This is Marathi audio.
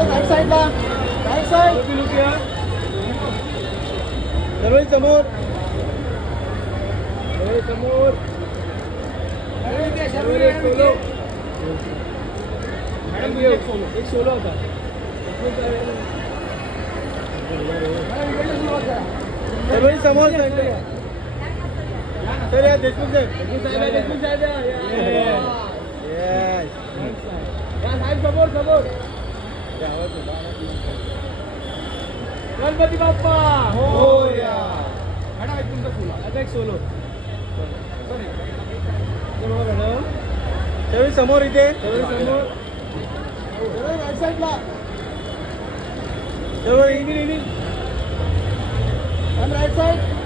राईट साईडला राईट साईड सर्व समोर समोर मॅडम एक सोलो होता सर्व समोर सर या देशमुख साहेब समोर समोर गणपती बाप्पा मोरया मॅडम एक तुमचा सोलो आता एक सोलो मॅडम त्यावेळी समोर इथे समोर राईट साईडला सर्व इंडियन राईट साईड